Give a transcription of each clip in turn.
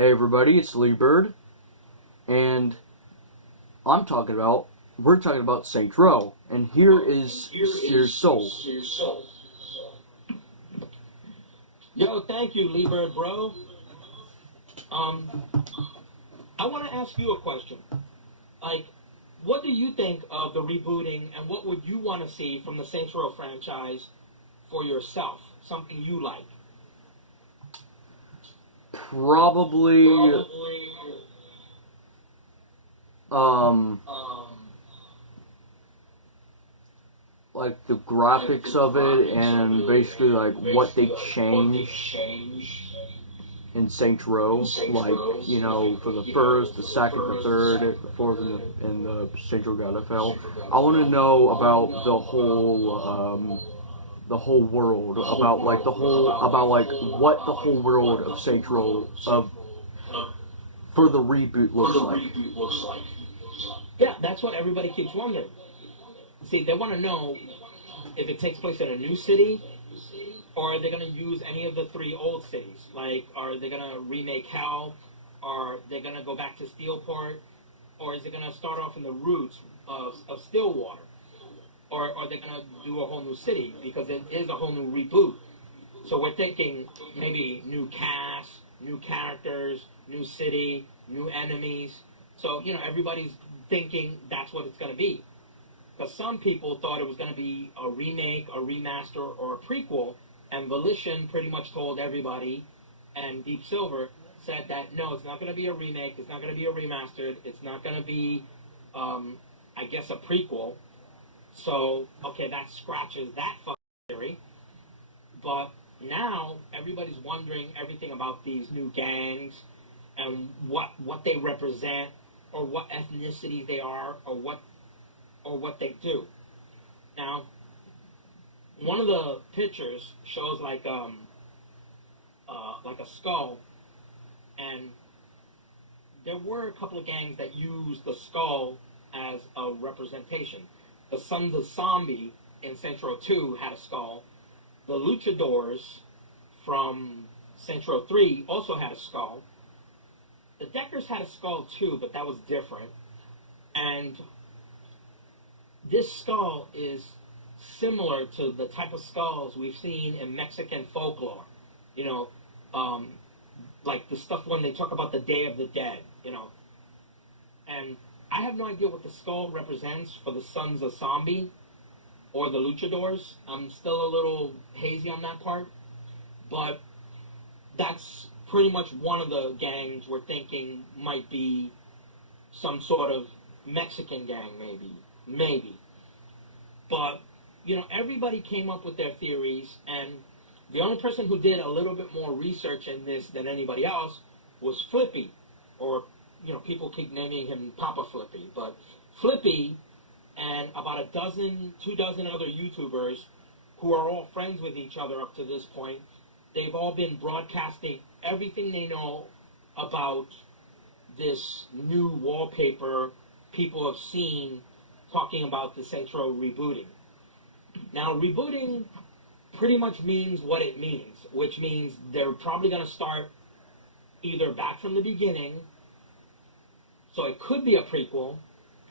Hey everybody, it's Lee Bird, and we're talking about Saints Row, and here is Sears Soul. Yo, thank you, Lee Bird, bro. I want to ask you a question. Like, what do you think of the rebooting, and what would you want to see from the Saints Row franchise for yourself? Something you like? Probably, like the graphics of it, and basically like what they changed in Saints Row, like, you know, for the first, the second, the third, the fourth, and the Saints Row God of Hell. I want to know about the whole world, about what the whole world of Saints Row for the reboot looks like. Yeah, that's what everybody keeps wondering. See, they want to know if it takes place in a new city, or are they going to use any of the three old cities? Like, are they going to remake Hell? Are they going to go back to Steelport? Or is it going to start off in the roots of Stillwater? Or are they going to do a whole new city? Because it is a whole new reboot. So we're thinking maybe new cast, new characters, new city, new enemies. So, you know, everybody's thinking that's what it's going to be. Because some people thought it was going to be a remake, a remaster, or a prequel, and Volition pretty much told everybody, and Deep Silver said that, no, it's not going to be a remake, it's not going to be a remastered, it's not going to be, I guess, a prequel. So, okay, that scratches that fucking theory. But now, everybody's wondering everything about these new gangs, and what they represent, or what ethnicities they are, or what they do. Now, one of the pictures shows like a skull, and there were a couple of gangs that used the skull as a representation. The Sons of Zombie in Saints Row 2 had a skull. The Luchadors from Saints Row 3 also had a skull. The Deckers had a skull too, but that was different. And this skull is similar to the type of skulls we've seen in Mexican folklore. You know, like the stuff when they talk about the Day of the Dead, you know. And I have no idea what the skull represents for the Sons of Zombie or the Luchadors. I'm still a little hazy on that part. But that's pretty much one of the gangs we're thinking might be some sort of Mexican gang, maybe. But, you know, everybody came up with their theories, and the only person who did a little bit more research in this than anybody else was Flippy, or, you know, people keep naming him Papa Flippy, but Flippy and about 2 dozen other YouTubers who are all friends with each other up to this point, they've all been broadcasting everything they know about this new wallpaper people have seen talking about the Saints Row rebooting. Now, rebooting pretty much means what it means, which means they're probably going to start either back from the beginning, so it could be a prequel,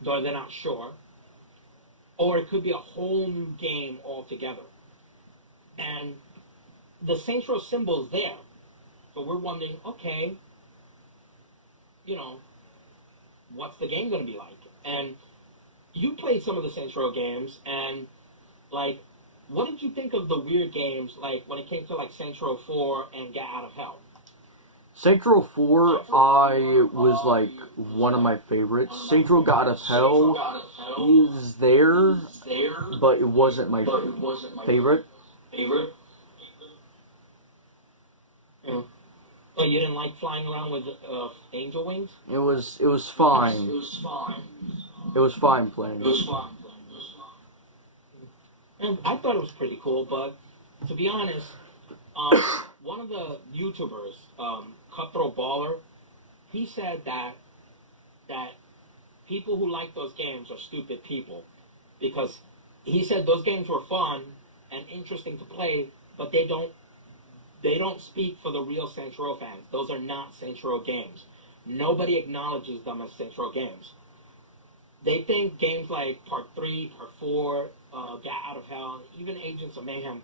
though they're not sure, or it could be a whole new game altogether. And the Saints Row symbol's there, so we're wondering, okay, you know, what's the game going to be like? And you played some of the Saints Row games, and, like, what did you think of the weird games, like, when it came to, like, Saints Row 4 and Get Out of Hell? Saints Row 4, was like one of my favorites. Saints Row God of Hell is there, but it wasn't my favorite. Yeah. Oh, you didn't like flying around with angel wings? It was fine. It was fine playing. And I thought it was pretty cool, but to be honest, one of the YouTubers, Cutthroat Baller, he said that people who like those games are stupid people, because he said those games were fun and interesting to play, but they don't they don't speak for the real Saints Row fans. Those are not Saints Row games. Nobody acknowledges them as Saints Row games. They think games like Part 3, Part 4, Get Out of Hell, even Agents of Mayhem,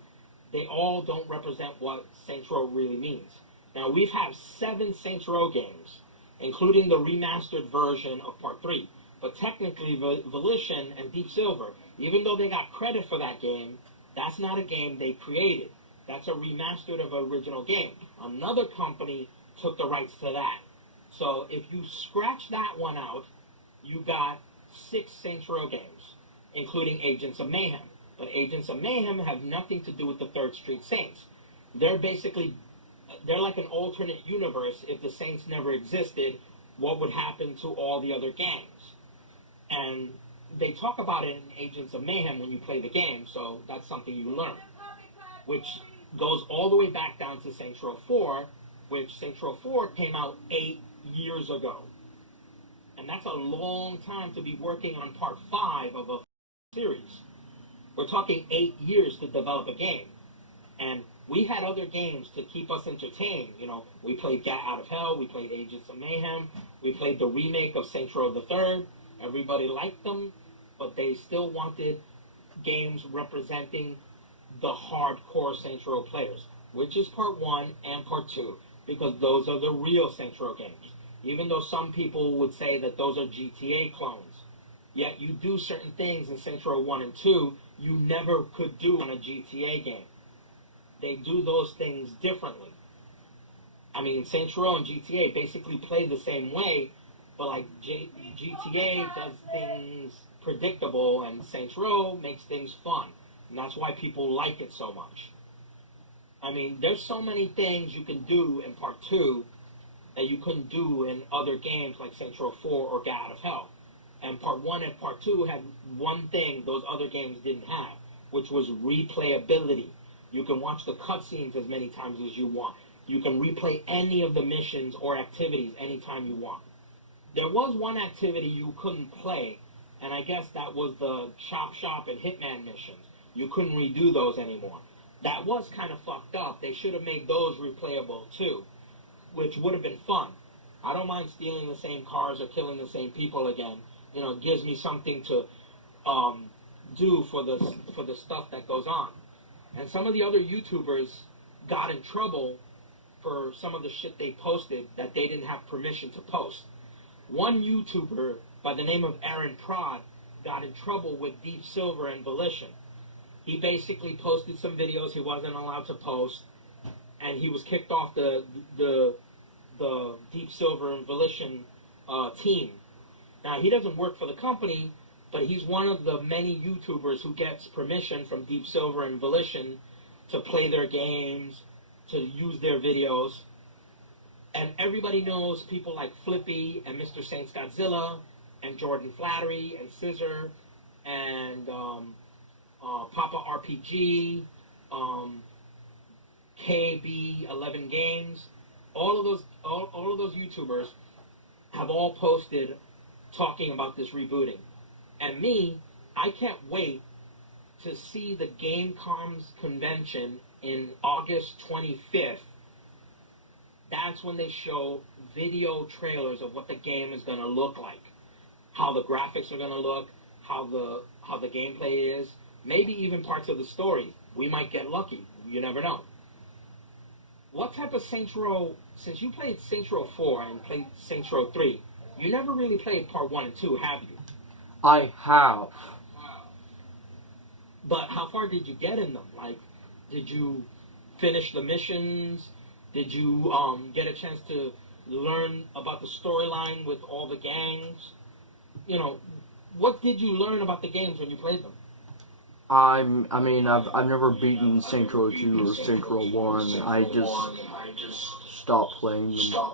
they all don't represent what Saints Row really means. Now, we've had 7 Saints Row games, including the remastered version of Part 3. But technically, Volition and Deep Silver, even though they got credit for that game, that's not a game they created. That's a remastered of an original game. Another company took the rights to that. So if you scratch that one out, you got 6 Saints Row games, including Agents of Mayhem. But Agents of Mayhem have nothing to do with the 3rd Street Saints. They're like an alternate universe. If the Saints never existed, what would happen to all the other gangs? And they talk about it in Agents of Mayhem when you play the game, so that's something you learn. Which goes all the way back down to Saints Row 4, which Saints Row 4 came out 8 years ago. And that's a long time to be working on Part 5 of a series. We're talking 8 years to develop a game. And we had other games to keep us entertained. You know, we played Get Out of Hell, we played Agents of Mayhem, we played the remake of Saints Row the Third. Everybody liked them, but they still wanted games representing the hardcore Saints Row players, which is Part 1 and Part 2, because those are the real Saints Row games. Even though some people would say that those are GTA clones, yet you do certain things in Saints Row 1 and 2 you never could do on a GTA game. They do those things differently. I mean, Saints Row and GTA basically play the same way, but like GTA does things predictable, and Saints Row makes things fun. And that's why people like it so much. I mean, there's so many things you can do in Part 2 that you couldn't do in other games like Saints Row 4 or Get Out of Hell. And Part 1 and Part 2 had one thing those other games didn't have, which was replayability. You can watch the cutscenes as many times as you want. You can replay any of the missions or activities anytime you want. There was one activity you couldn't play, and I guess that was the Chop Shop and Hitman missions. You couldn't redo those anymore. That was kind of fucked up. They should have made those replayable too, which would have been fun. I don't mind stealing the same cars or killing the same people again. You know, it gives me something to do for the stuff that goes on. And some of the other YouTubers got in trouble for some of the shit they posted that they didn't have permission to post. One YouTuber by the name of Aaron Prod got in trouble with Deep Silver and Volition. He basically posted some videos he wasn't allowed to post, and he was kicked off the Deep Silver and Volition team. Now, he doesn't work for the company, but he's one of the many YouTubers who gets permission from Deep Silver and Volition to play their games, to use their videos. And everybody knows people like Flippy and Mr. Saints Godzilla and Jordan Flattery and Scissor and Papa RPG, KB11 Games. All of those YouTubers have all posted talking about this rebooting. And me, I can't wait to see the Gamecom's convention in August 25th. That's when they show video trailers of what the game is going to look like, how the graphics are going to look, how the gameplay is, maybe even parts of the story. We might get lucky. You never know. What type of Saints Row, since you played Saints Row 4 and played Saints Row 3, you never really played Part 1 and 2, have you? I have. But how far did you get in them? Like, did you finish the missions? Did you get a chance to learn about the storyline with all the gangs? You know, what did you learn about the games when you played them? I've never beaten Saints Row 2 or Saints Row 1. I just stopped playing them.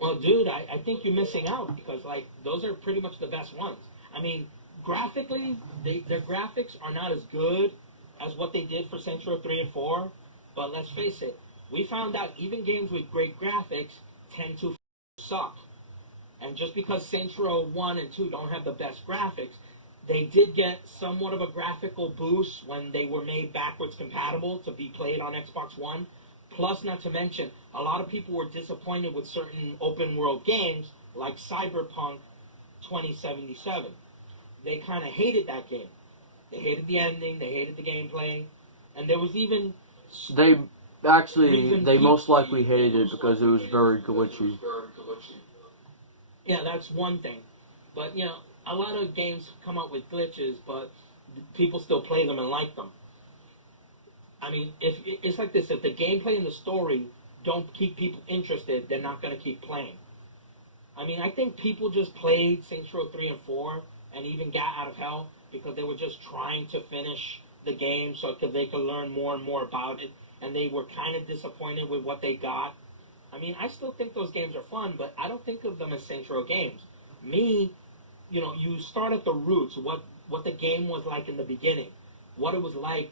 Well, dude, I think you're missing out because, like, those are pretty much the best ones. I mean, graphically, their graphics are not as good as what they did for Saints Row 3 and 4, but let's face it, we found out even games with great graphics tend to suck. And just because Saints Row 1 and 2 don't have the best graphics, They did get somewhat of a graphical boost when they were made backwards compatible to be played on Xbox One. Plus, not to mention, a lot of people were disappointed with certain open world games like Cyberpunk 2077. They kind of hated that game. They hated the ending, they hated the gameplay, and there was even... They most likely hated it because it was very glitchy. Yeah, that's one thing. But, you know, a lot of games come out with glitches, but people still play them and like them. I mean, if it's like this, if the gameplay and the story don't keep people interested, they're not going to keep playing. I mean, I think people just played Saints Row 3 and 4 and even got out of hell because they were just trying to finish the game so they could learn more and more about it, and they were kind of disappointed with what they got. I mean, I still think those games are fun, but I don't think of them as Saints Row games. Me, you know, you start at the roots, what the game was like in the beginning, what it was like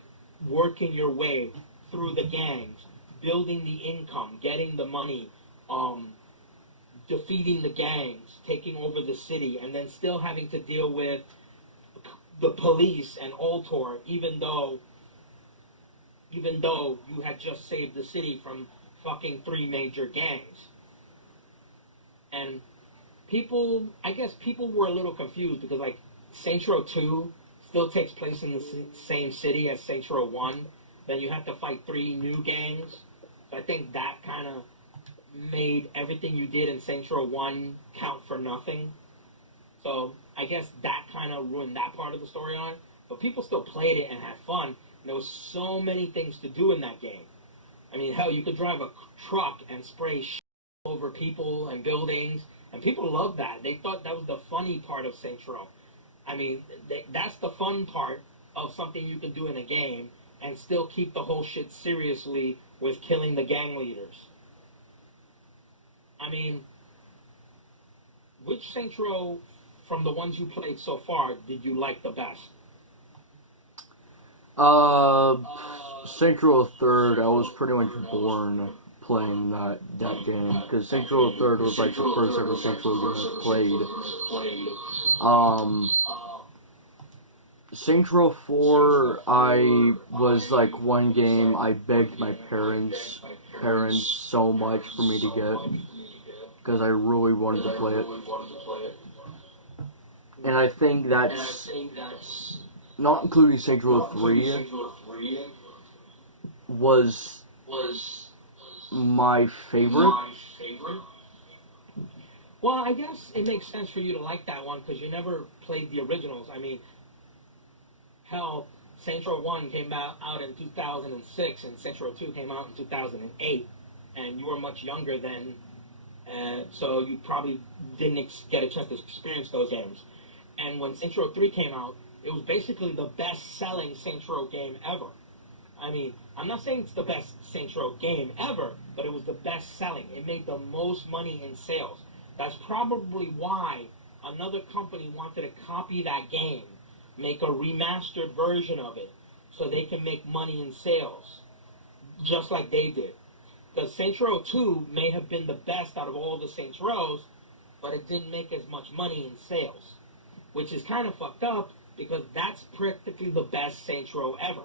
working your way through the gangs, building the income, getting the money, defeating the gangs, taking over the city, and then still having to deal with the police and Ultor, even though you had just saved the city from fucking 3 major gangs. And I guess people were a little confused because, like, Saints Row 2 still takes place in the same city as Saints Row 1. Then you have to fight 3 new gangs. So I think that kind of made everything you did in Saints Row 1 count for nothing. So I guess that kind of ruined that part of the storyline. But people still played it and had fun. And there was so many things to do in that game. I mean, hell, you could drive a truck and spray shit over people and buildings. And people loved that. They thought that was the funny part of Saints Row. I mean, that's the fun part of something you can do in a game and still keep the whole shit seriously with killing the gang leaders. I mean, which Saints Row from the ones you played so far did you like the best? Saints Row 3rd, I was pretty much born playing that game, because Saints Row 3rd was like the first ever Saints Row game I played. Saints Row 4, I was like one game I begged my parents so much for me to get, because I really wanted to play it. And I think that's, not including Saints Row 3, was my favorite. Well, I guess it makes sense for you to like that one because you never played the originals. I mean, hell, Saints Row 1 came out in 2006 and Saints Row 2 came out in 2008, and you were much younger then, so you probably didn't get a chance to experience those games. And when Saints Row 3 came out, it was basically the best-selling Saints Row game ever. I mean, I'm not saying it's the best Saints Row game ever, but it was the best-selling. It made the most money in sales. That's probably why another company wanted to copy that game, make a remastered version of it, so they can make money in sales, just like they did. Because Saints Row 2 may have been the best out of all the Saints Rows, but it didn't make as much money in sales, which is kind of fucked up because that's practically the best Saints Row ever.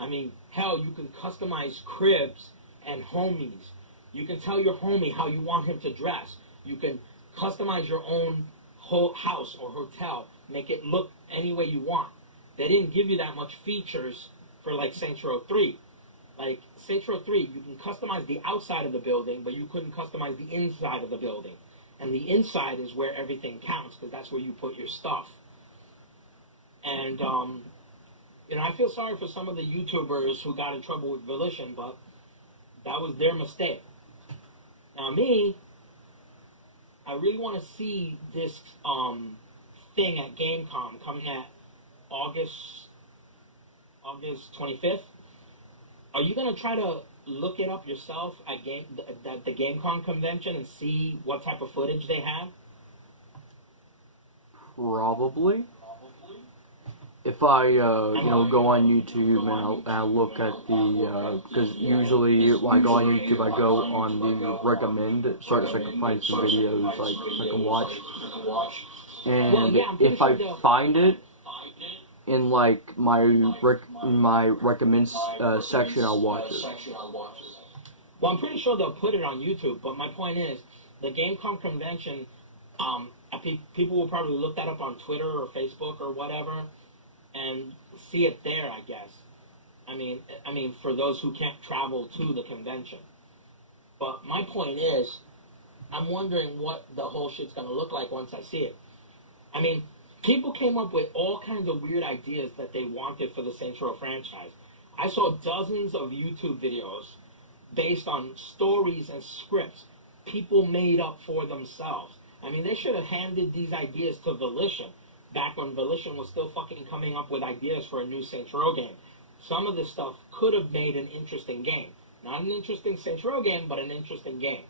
I mean, hell, you can customize cribs and homies. You can tell your homie how you want him to dress. You can customize your own whole house or hotel, make it look any way you want. They didn't give you that much features for, like, Saints Row 3. Like, Saints Row 3, you can customize the outside of the building, but you couldn't customize the inside of the building. And the inside is where everything counts, because that's where you put your stuff. And, you know, I feel sorry for some of the YouTubers who got in trouble with Volition, but that was their mistake. Now, me, I really want to see this thing at Gamecom coming at August 25th. Are you going to try to look it up yourself at the Gamecom convention and see what type of footage they have? Probably. If I, go on YouTube and I'll look at the, because usually when I go on YouTube, I go on the recommend, so I can find some videos, like, I can watch. And if I find it, in like my recommend section, I'll watch it. Well, I'm pretty sure they'll put it on YouTube, but my point is, the Gamecom convention, people will probably look that up on Twitter or Facebook or whatever, and see it there, I guess. I mean, for those who can't travel to the convention. But my point is, I'm wondering what the whole shit's gonna look like once I see it. I mean, people came up with all kinds of weird ideas that they wanted for the Saints Row franchise. I saw dozens of YouTube videos based on stories and scripts people made up for themselves. I mean, they should have handed these ideas to Volition back when Volition was still fucking coming up with ideas for a new Saints Row game. Some of this stuff could have made an interesting game. Not an interesting Saints Row game, but an interesting game.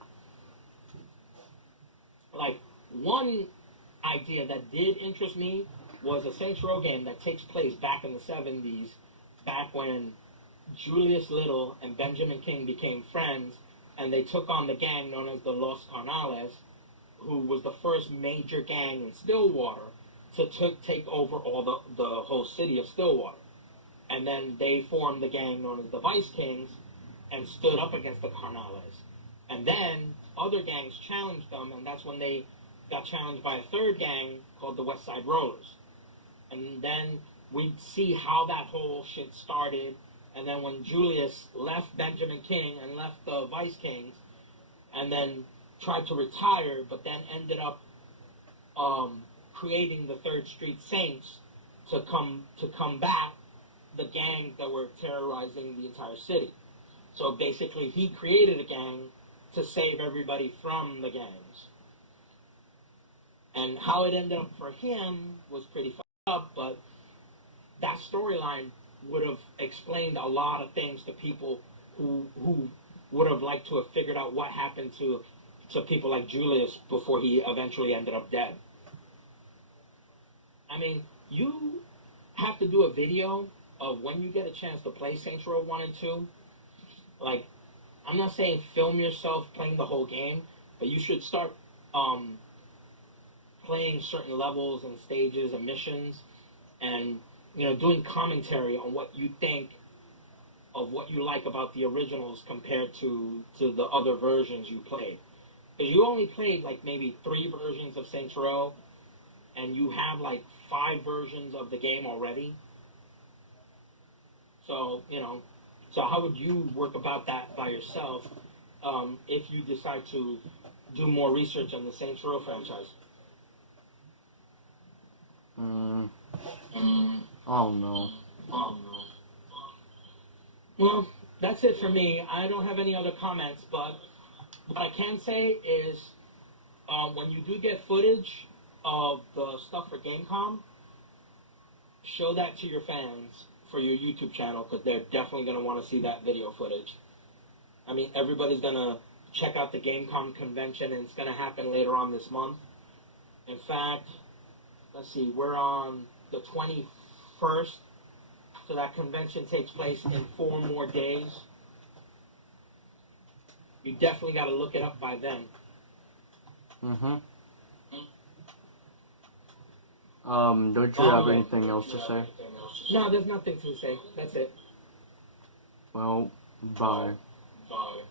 Like, one idea that did interest me was a Saints Row game that takes place back in the 70s, back when Julius Little and Benjamin King became friends, and they took on the gang known as the Los Carnales, who was the first major gang in Stillwater to take over all the whole city of Stillwater. And then they formed the gang known as the Vice Kings and stood up against the Carnales. And then other gangs challenged them, and that's when they got challenged by a third gang called the West Side Rollers. And then we'd see how that whole shit started. And then when Julius left Benjamin King and left the Vice Kings, and then tried to retire, but then ended up creating the Third Street Saints to combat the gangs that were terrorizing the entire city. So basically, he created a gang to save everybody from the gangs. And how it ended up for him was pretty fucked up, but that storyline would have explained a lot of things to people who would have liked to have figured out what happened to people like Julius before he eventually ended up dead. I mean, you have to do a video of when you get a chance to play Saints Row 1 and 2. Like, I'm not saying film yourself playing the whole game, but you should start playing certain levels and stages and missions, and doing commentary on what you think of what you like about the originals compared to the other versions you played. Because you only played like maybe 3 versions of Saints Row, and you have like 5 versions of the game already. So, so how would you work about that by yourself if you decide to do more research on the Saints Row franchise? I don't know. Well, that's it for me. I don't have any other comments, but what I can say is when you do get footage of the stuff for Gamecom, show that to your fans for your YouTube channel, because they're definitely going to want to see that video footage. I mean, everybody's going to check out the Gamecom convention, and it's going to happen later on this month. In fact, let's see, we're on the 21st, so that convention takes place in 4 more days. You definitely got to look it up by then. Don't you have anything else to say? No, there's nothing to say. That's it. Well, bye. Bye.